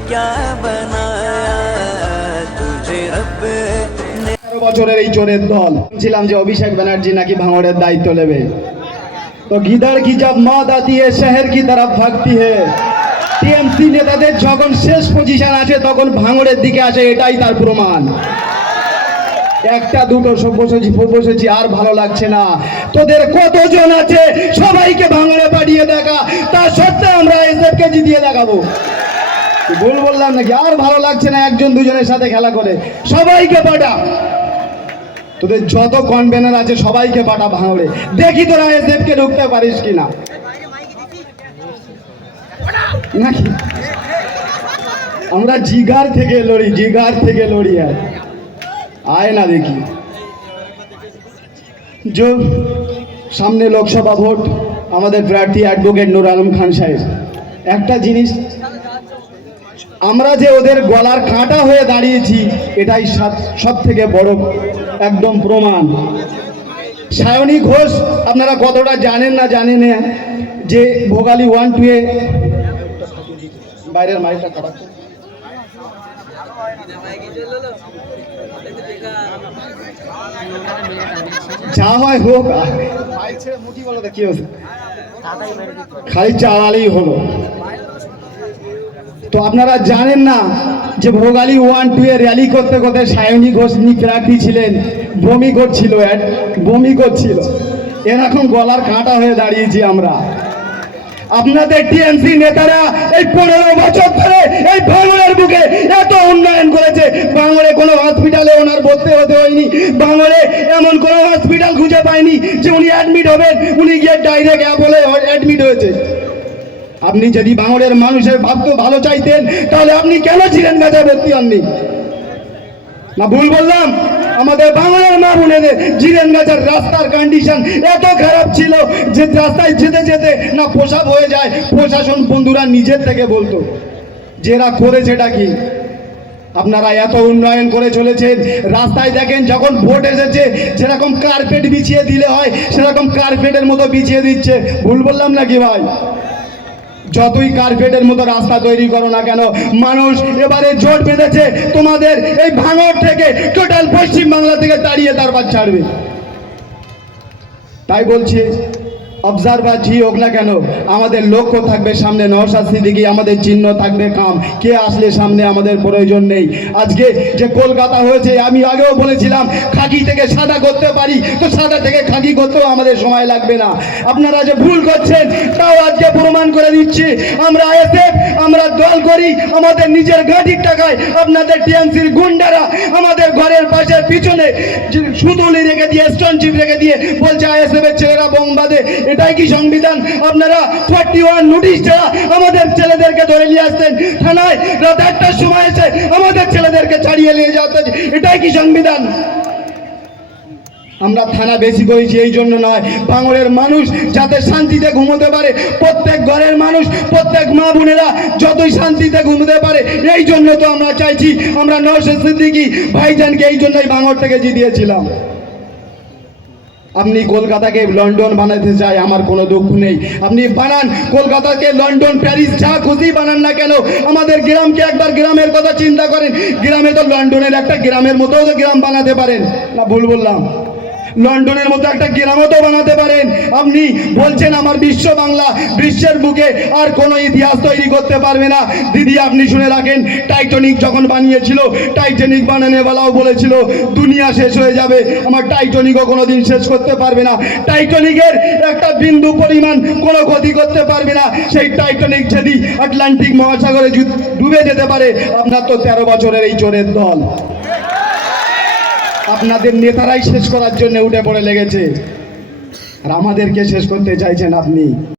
क्या बनाया तुझे रब ने তেরো বছরের এই চোরের দল ছিলাম যে অভিষেক ব্যানার্জি নাকি ভাঙড়ের দায়িত্ব নেবে তো গিদার কি জব মদ আতি হে শহর কি তরফ ভাগতি হে টিএমসি নেতাদের যখন শেষ পজিশন আছে তখন ভাঙড়ের দিকে আসে এটাই তার প্রমাণ একটা দুটো সব বসেছি সব বসেছি আর ভালো লাগছে না তোদের কতজন আছে সবাইকে ভাঙড়ে পাঠিয়ে দেখা তা সত্ত্বেও আমরা এসএফকে জিতিয়ে দেখাবো কি ভুল বললাম নাকি? আর ভালো লাগছে না একজন দুজনের সাথে খেলা করে। সবাইকে পাঠা। তোদের যত কনভেনার আছে, সবাইকে পাঠা ভাঙড়ে। দেখি তোরা এসএফকে ঢুকতে পারিস কিনা। নাকি? আমরা জিগার থেকে লড়ি, জিগার থেকে লড়ি আর। আয় না দেখি। जो সামনে লোকসভা ভোট, আমাদের প্রার্থী অ্যাডভোকেট নুর আলম খান সাহেব। একটা জিনিস আমরা যে ওদের গলার কাঁটা হয়ে দাঁড়িয়েছি, এটাই সব থেকে বড় একদম প্রমাণ। সায়নী ঘোষ, আপনারা কতটা জানেন না জানেন যে ভোগালী ওয়ান টু এ বাইরের মাইকটা হয় হোক খালি চালালেই হলো। তো আপনারা জানেন না যে ভোগালী ওয়ান টু এ র্যালি করতে করতে সায়নী ঘোষ প্রার্থী ছিলেন, বমি করছিল বমি করছিল। এরকম গলার কাঁটা হয়ে দাঁড়িয়েছি আমরা। আপনাদের টিএমসি নেতারা এই পনেরো বছর ধরে এই ভাঙড়ের বুকে এত উন্নয়ন করেছে। ভাঙড়ে কোনো হসপিটালে ওনার ভর্তি হতে হয়নি। ভাঙড়ে এমন কোনো হসপিটাল খুঁজে পায়নি যে উনি অ্যাডমিট হবেন। উনি গিয়ে ডাইরেক্ট অ্যাপলে অ্যাডমিট হয়েছে। আপনি যদি ভাঙড়ের মানুষের ভাবতে ভালো চাইতেন, তাহলে আপনি কেন ছিলেন গাছে ভর্তি হননি? না ভুল বললাম? আমাদের বাংলার মা বোনেদের জিরেন গাছের রাস্তার কন্ডিশন এত খারাপ ছিল যে রাস্তায় যেতে যেতে না পোশাক হয়ে যায়। প্রশাসন বন্ধুরা নিজের থেকে বলতো যেরা করেছেটা কি? আপনারা এত উন্নয়ন করে চলেছেন। রাস্তায় দেখেন যখন ভোট এসেছে, সেরকম কার্পেট বিছিয়ে দিলে হয়, সেরকম কার্পেটের মতো বিছিয়ে দিচ্ছে। ভুল বললাম নাকি ভাই? যতই কার্পেটের মতো রাস্তা তৈরি করো না কেন, মানুষ এবারে জোট বেঁধেছে তোমাদের এই ভাঙর থেকে টোটাল পশ্চিম বাংলা থেকে তাড়িয়ে তারপর ছাড়বে। তাই বলছি অবজারভার জি হোক না কেন, আমাদের লক্ষ্য থাকবে সামনে নওশাদ সিদ্দিকি, আমাদের চিহ্ন থাকবে কাম। কে আসলে সামনে আমাদের প্রয়োজন নেই? আজকে যে কলকাতা হয়েছে, আমি আগেও বলেছিলাম, খাকি থেকে সাদা করতে পারি, তো সাদা থেকে খাকি করতেও আমাদের সময় লাগবে না। আপনারা যে ভুল করছেন, তাও আজকে প্রমাণ করে দিচ্ছি। আমরা এসে আমরা দল করি, আমাদের নিজের গাড়ির টাকায় আপনাদের টিএমসির গুন্ডারা আমাদের ঘরের পাশে পিছনে সুতুলি রেখে দিয়ে, স্টোন চিপ রেখে দিয়ে বলছে আইএসএফ এর ছেলেরা বোমবাদে এটাই কি সংবিধান? আপনারা ফর্টি ওয়ান নোটিশ ছাড়া আমাদের ছেলেদেরকে ধরে নিয়ে আসতেন। থানায় রাত একটার সময় এসে আমাদের ছেলেদেরকে ছাড়িয়ে নিয়ে যাওয়া। এটাই কি সংবিধান? আমরা থানা বেশি করেছি, এই জন্য নয়। ভাঙড়ের মানুষ যাতে শান্তিতে ঘুমোতে পারে, প্রত্যেক ঘরের মানুষ, প্রত্যেক মা বোনেরা যতই শান্তিতে ঘুমোতে পারে, এই জন্য তো আমরা চাইছি, আমরা নরসে সিদ্দিকি ভাইজানকে এই জন্যই ভাঙড় থেকে জিতিয়েছিলাম। আপনি কলকাতাকে লন্ডন বানাতে চাই, আমার কোনো দুঃখ নেই। আপনি বানান, কলকাতাকে লন্ডন, প্যারিস, যা খুশি বানান না কেন, আমাদের গ্রামকে একবার গ্রামের কথা চিন্তা করেন। গ্রামে তো লন্ডনের একটা গ্রামের মতো তো গ্রাম বানাতে পারেন। না, ভুল বললাম। লন্ডনের মতো একটা গ্রামও বানাতে পারেন। আপনি বলছেন আমার বিশ্ব বাংলা, বিশ্বের বুকে আর কোনো ইতিহাস তৈরি করতে পারবে না। দিদি, আপনি শুনে রাখেন, টাইটনিক যখন বানিয়েছিল, টাইটানিক বানানোওয়ালাও বলেছিল, দুনিয়া শেষ হয়ে যাবে। আমার টাইটানিকও কোনো দিন শেষ করতে পারবে না। টাইটনিকের একটা বিন্দু পরিমাণ কোনো ক্ষতি করতে পারবে না। সেই টাইটনিক যদি আটলান্টিক মহাসাগরে ডুবে যেতে পারে, আপনার তো তেরো বছরের এই চোরের দল। আপনাদের নেতারাই শেষ করার জন্য উঠে পড়ে লেগেছে। আর আমাদেরকে শেষ করতে চাইছেন আপনি।